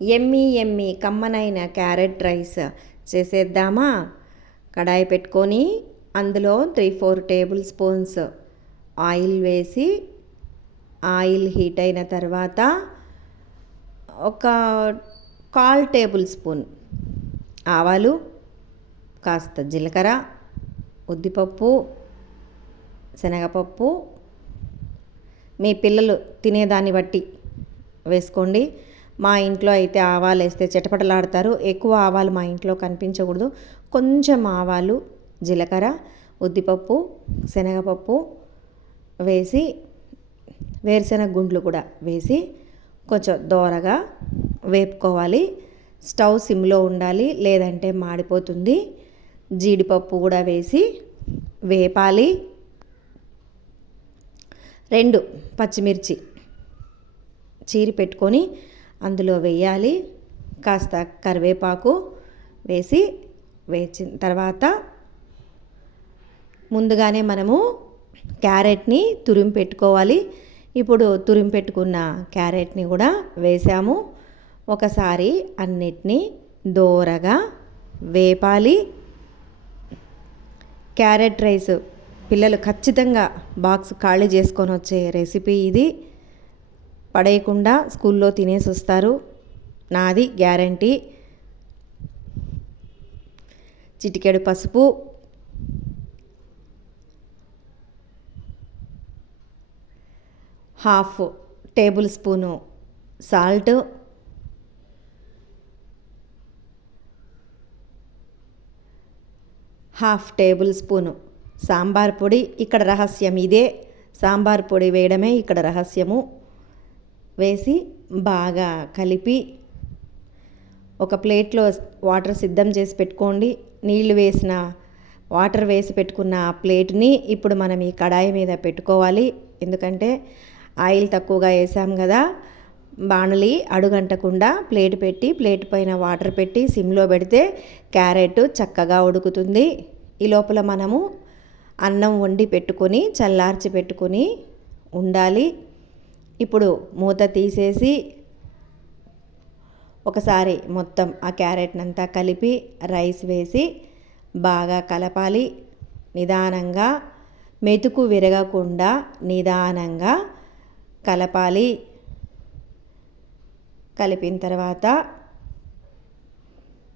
ఎమ్మి ఎమ్మి కమ్మనైన carrot rice చేసేద్దామా. కడాయి పెట్టుకొని అందులో 3-4 టేబుల్ స్పూన్స్ ఆయిల్ వేసి, ఆయిల్ హీట్ అయిన తర్వాత ఒక 1/4 టేబుల్ స్పూన్ ఆవాలు, కాస్త జీలకర్ర, ఉద్దిపప్పు, శనగపప్పు మీ పిల్లలు తినేదాన్ని బట్టి వేసుకోండి. మా ఇంట్లో అయితే ఆవాలు వేస్తే చిటపటలాడతారు. ఎక్కువ ఆవాలు మా ఇంట్లో కనిపించకూడదు. కొంచెం ఆవాలు, జీలకర్ర, ఉద్దిపప్పు, శనగపప్పు వేసి, వేరుశనగ గుండ్లు కూడా వేసి కొంచెం దోరగా వేపుకోవాలి. స్టవ్ సిమ్లో ఉండాలి, లేదంటే మాడిపోతుంది. జీడిపప్పు కూడా వేసి వేపాలి. 2 పచ్చిమిర్చి చీరి పెట్టుకొని అందులో వేయాలి. కాస్త కరివేపాకు వేసి వేచిన తర్వాత ముందుగానే మనము క్యారెట్ని తురిమి పెట్టుకోవాలి. ఇప్పుడు తురిమి పెట్టుకున్న క్యారెట్ని కూడా వేసాము. ఒకసారి అన్నిటినీ దోరగా వేపాలి. క్యారెట్ రైస్ పిల్లలు ఖచ్చితంగా బాక్స్ ఖాళీ చేసుకొని వచ్చే రెసిపీ ఇది. పడేయకుండా స్కూల్లో తినేసి వస్తారు, నాది గ్యారంటీ. చిటికెడు పసుపు, half table spoon salt, half table spoon sambar పొడి. ఇక్కడ రహస్యం ఇదే, సాంబార్ పొడి వేయడమే ఇక్కడ రహస్యము. వేసి బాగా కలిపి ఒక ప్లేట్లో వాటర్ సిద్ధం చేసి పెట్టుకోండి. నీళ్లు వేసిన వాటర్ వేసి పెట్టుకున్న ఆ ప్లేట్ని ఇప్పుడు మనం ఈ కడాయి మీద పెట్టుకోవాలి. ఎందుకంటే ఆయిల్ తక్కువగా వేసాం కదా. బాణలి అడుగంటకుండా ప్లేట్ పెట్టి, ప్లేట్ పైన వాటర్ పెట్టి సిమ్లో పెడితే క్యారెట్ చక్కగా ఉడుకుతుంది. ఈ లోపల మనము అన్నం వండి పెట్టుకొని చల్లార్చి పెట్టుకొని ఉండాలి. ఇప్పుడు మూత తీసేసి ఒకసారి మొత్తం ఆ క్యారెట్నంతా కలిపి రైస్ వేసి బాగా కలపాలి. నిదానంగా, మెతుకు విరగకుండా నిదానంగా కలపాలి. కలిపిన తర్వాత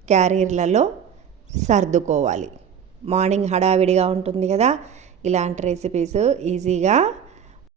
క్యారియర్లలో సర్దుకోవాలి. మార్నింగ్ హడావిడిగా ఉంటుంది కదా, ఇలాంటి రెసిపీస్ ఈజీగా